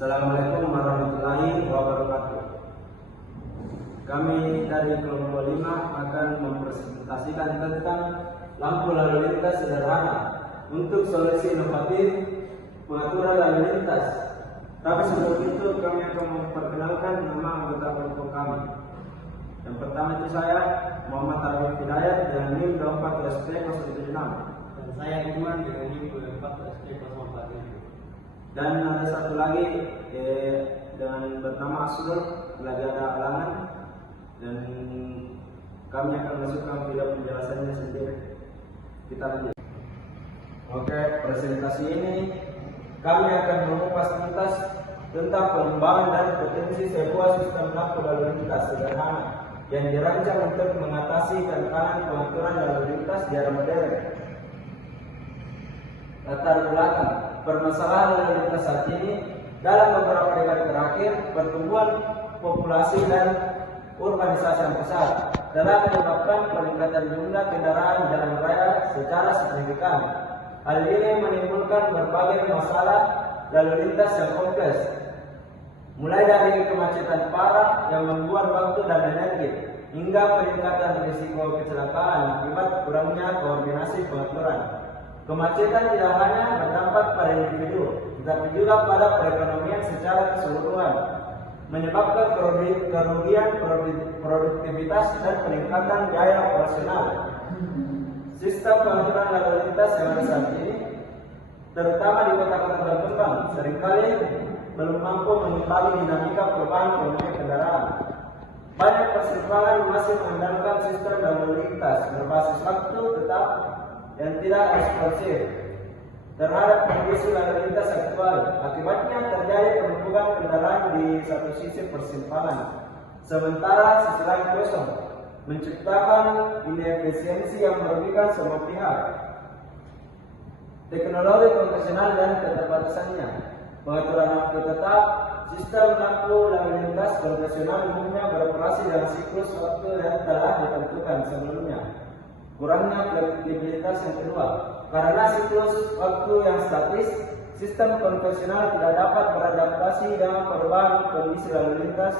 Assalamualaikum warahmatullahi wabarakatuh. Kami dari kelompok 5 akan mempresentasikan tentang lampu lalu lintas sederhana untuk solusi inovatif pengaturan lalu lintas. Tapi sebelum itu kami akan memperkenalkan nama anggota kelompok kami. Yang pertama itu saya, Muhammad Arif Hidayat dengan NIM 24SP076. Dan saya Iman dengan NIM 24SP045. Dan ada satu lagi dengan bernama Asrul, lagi ada halangan, dan kami akan masukkan video penjelasannya sendiri. Kita lanjut. Oke, presentasi ini kami akan mengupas tuntas tentang pengembangan dan potensi sebuah sistem lampu lalu lintas sederhana yang dirancang untuk mengatasi tantangan pengaturan lalu lintas di era modern. Latar belakang permasalahan lalu lintas saat ini dalam beberapa dekade terakhir, pertumbuhan populasi dan urbanisasi yang besar telah menyebabkan peningkatan jumlah kendaraan jalan raya secara signifikan. Hal ini menimbulkan berbagai masalah lalu lintas yang kompleks, mulai dari kemacetan parah yang membuat waktu dan energi, hingga peningkatan risiko kecelakaan akibat kurangnya koordinasi pengaturan. Kemacetan tidak hanya berdampak pada individu, tetapi juga pada perekonomian secara keseluruhan, menyebabkan kerugian produktivitas dan peningkatan biaya operasional. Sistem pengaturan lalu lintas yang ada saat ini, terutama di kota-kota berkembang, seringkali belum mampu mengimbangi dinamika perubahan volume kendaraan. Banyak persimpangan masih mengandalkan sistem lalu lintas berbasis waktu tetap yang tidak responsif terhadap kondisi lalu lintas aktual. Akibatnya terjadi penumpukan kendaraan di satu sisi persimpangan, sementara sisi lain kosong, menciptakan inefisiensi yang merugikan semua pihak. Teknologi konvensional dan keterbatasannya. Pengaturan waktu tetap, sistem lampu lalu lintas konvensional umumnya beroperasi dalam siklus waktu yang telah ditentukan sebelumnya. Kurangnya fleksibilitas yang kedua, karena siklus waktu yang statis, sistem konvensional tidak dapat beradaptasi dengan perubahan kondisi lalu lintas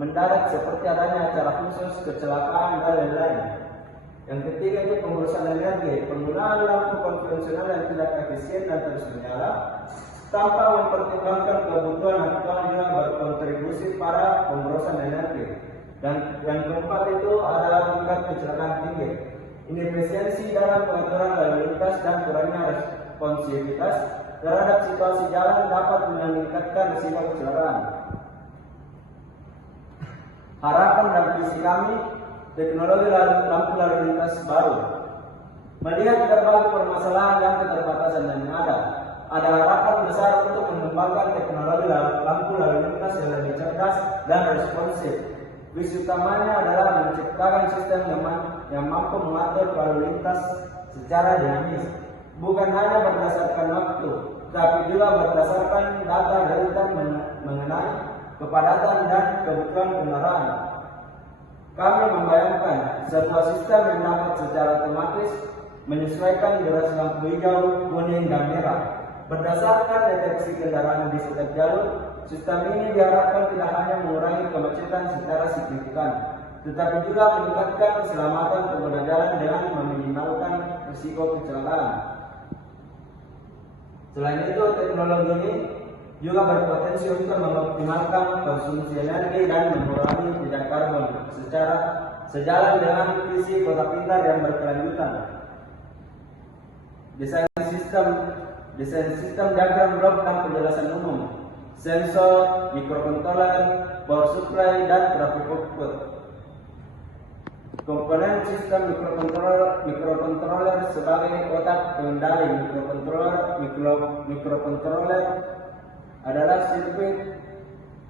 mendadak seperti adanya acara khusus, kecelakaan, dan lain-lain. Yang ketiga itu pengurusan energi. Penggunaan lampu konvensional yang tidak efisien dan terus menyala tanpa mempertimbangkan kebutuhan aktual juga berkontribusi pada pengurusan energi. Dan yang keempat itu adalah tingkat kecelakaan tinggi. Inefisiensi dalam pengaturan lalu lintas dan kurangnya responsivitas terhadap situasi jalan dapat meningkatkan risiko kecelakaan. Harapan dan visi kami, teknologi lampu lalu lintas baru. Melihat berbagai permasalahan dan keterbatasan yang ada harapan besar untuk mengembangkan teknologi lampu lalu lintas yang lebih cerdas dan responsif. Visi utamanya adalah menciptakan sistem yang mampu mengatur lalu lintas secara dinamis, bukan hanya berdasarkan waktu, tapi juga berdasarkan data real-time mengenai kepadatan dan kebutuhan kendaraan. Kami membayangkan sebuah sistem yang dapat secara otomatis menyesuaikan durasi lampu hijau, kuning, dan merah berdasarkan deteksi kendaraan di setiap jalur. Sistem ini diharapkan tidak hanya mengurangi kemacetan secara signifikan, tetapi juga meningkatkan keselamatan pengguna jalan dengan meminimalkan risiko kecelakaan. Selain itu, teknologi ini juga berpotensi untuk mengoptimalkan konsumsi energi dan mengurangi jejak karbon secara sejalan dengan visi kota pintar yang berkelanjutan. Desain sistem diagram blok dan penjelasan umum, sensor, microcontroller, power supply, dan graphic output. Komponen sistem microcontroller sebagai otak pengendali. Microcontroller adalah sirkuit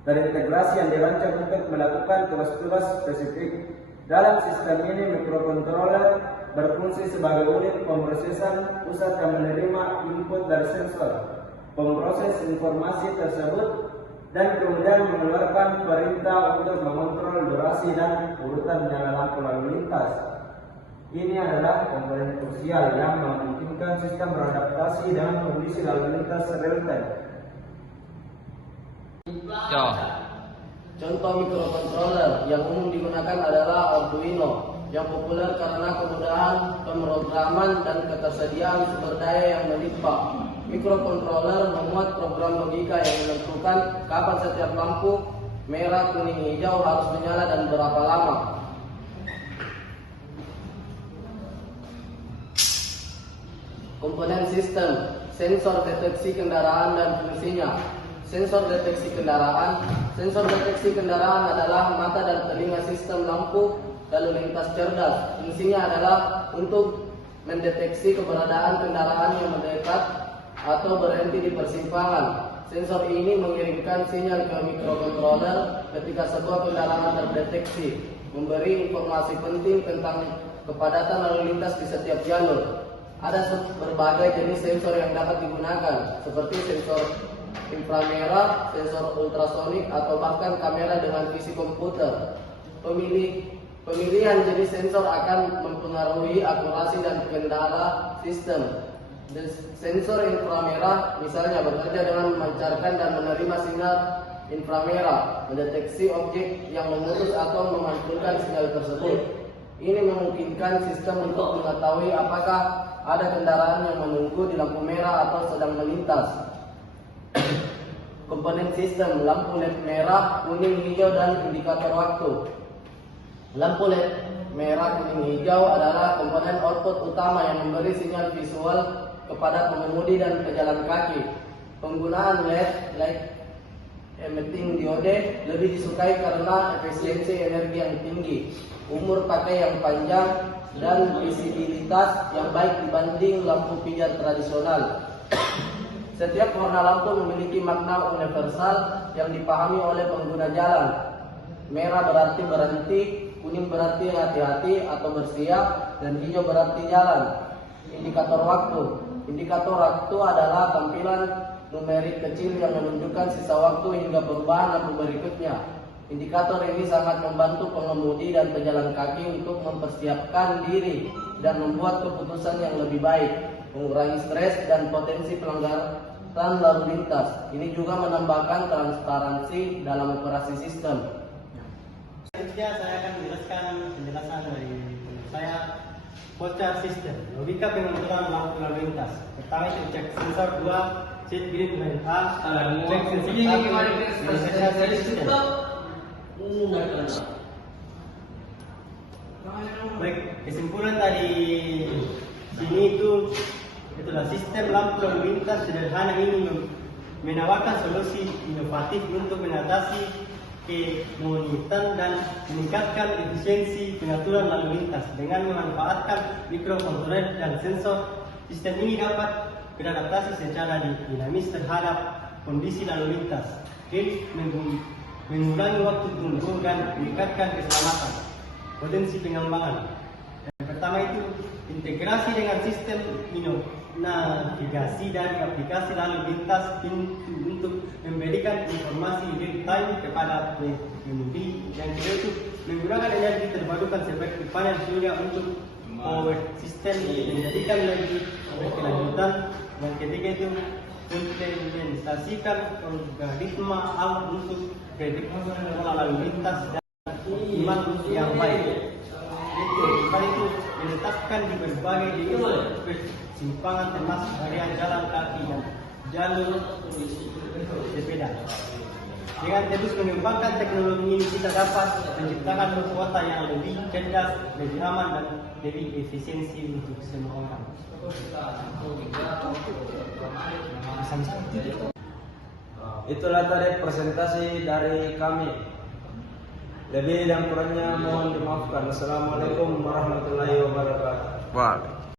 terintegrasi yang dirancang untuk melakukan tugas-tugas spesifik. Dalam sistem ini, microcontroller berfungsi sebagai unit pemrosesan pusat yang menerima input dari sensor, memproses informasi tersebut, dan kemudian mengeluarkan perintah untuk mengontrol durasi dan urutan nyala lampu lalu lintas. Ini adalah komponen krusial yang memungkinkan sistem beradaptasi dengan kondisi lalu lintas real time. Ya. Contoh microcontroller yang umum digunakan adalah Arduino, yang populer karena kemudahan pemrograman dan ketersediaan sumber daya yang melimpah. Microcontroller memuat program logika yang menentukan kapan setiap lampu merah, kuning, hijau harus menyala dan berapa lama. Komponen sistem, sensor deteksi kendaraan dan fungsinya. Sensor deteksi kendaraan adalah mata dan telinga sistem lampu lalu lintas cerdas. Fungsinya adalah untuk mendeteksi keberadaan kendaraan yang mendekat atau berhenti di persimpangan. Sensor ini mengirimkan sinyal ke microcontroller ketika sebuah kendaraan terdeteksi, memberi informasi penting tentang kepadatan lalu lintas di setiap jalur. Ada berbagai jenis sensor yang dapat digunakan, seperti sensor inframerah, sensor ultrasonik, atau bahkan kamera dengan visi komputer. Pemilihan jenis sensor akan mempengaruhi akurasi dan kendala sistem. Sensor inframerah misalnya bekerja dengan memancarkan dan menerima sinyal inframerah, mendeteksi objek yang memutus atau memantulkan sinyal tersebut. Ini memungkinkan sistem untuk mengetahui apakah ada kendaraan yang menunggu di lampu merah atau sedang melintas. Komponen sistem, lampu LED merah, kuning, hijau, dan indikator waktu. Lampu LED merah, kuning, hijau adalah komponen output utama yang memberi sinyal visual kepada pengemudi dan pejalan kaki. Penggunaan LED, light emitting diode, lebih disukai karena efisiensi energi yang tinggi, umur pakai yang panjang, dan visibilitas yang baik dibanding lampu pijar tradisional. Setiap warna lampu memiliki makna universal yang dipahami oleh pengguna jalan. Merah berarti berhenti, kuning berarti hati-hati atau bersiap, dan hijau berarti jalan. Indikator waktu. Indikator waktu adalah tampilan numerik kecil yang menunjukkan sisa waktu hingga perubahan lampu berikutnya. Indikator ini sangat membantu pengemudi dan pejalan kaki untuk mempersiapkan diri dan membuat keputusan yang lebih baik, mengurangi stres dan potensi pelanggaran lalu lintas. Ini juga menambahkan transparansi dalam operasi sistem. Selanjutnya saya akan menjelaskan penjelasan dari saya voucher system, logika pengaturan lampu lalu lintas. Pertama itu cek sensor 2, seat green line A, cek sensor 1, sistem. Baik, kesimpulan tadi sini itulah sistem lampu lalu lintas sederhana ini menawarkan solusi inovatif untuk mengatasi kemonoton dan meningkatkan efisiensi pengaturan lalu lintas dengan memanfaatkan mikrokontroler dan sensor. Sistem ini dapat beradaptasi secara dinamis terhadap kondisi lalu lintas, mengurangi waktu tunggu dan meningkatkan keselamatan. Potensi pengembangan. Yang pertama itu integrasi dengan sistem navigasi dari aplikasi lalu lintas untuk memberikan informasi real time kepada pengemudi. Yang kedua itu menggunakan energi terbarukan seperti panel surya untuk power system menjadikan energi berkelanjutan. Yang ketiga itu implementasikan algoritma untuk prediksi pola lalu lintas dan iman yang baik. Itu diletakkan di berbagai persimpangan termasuk area jalan kaki dan jalur sepeda. Dengan terus mengembangkan teknologi ini, kita dapat menciptakan kota yang lebih cerdas, lebih aman, dan lebih efisiensi untuk semua orang. Itulah tadi presentasi dari kami. Lebih dan kurangnya mohon dimaafkan. Assalamualaikum warahmatullahi wabarakatuh. Wah.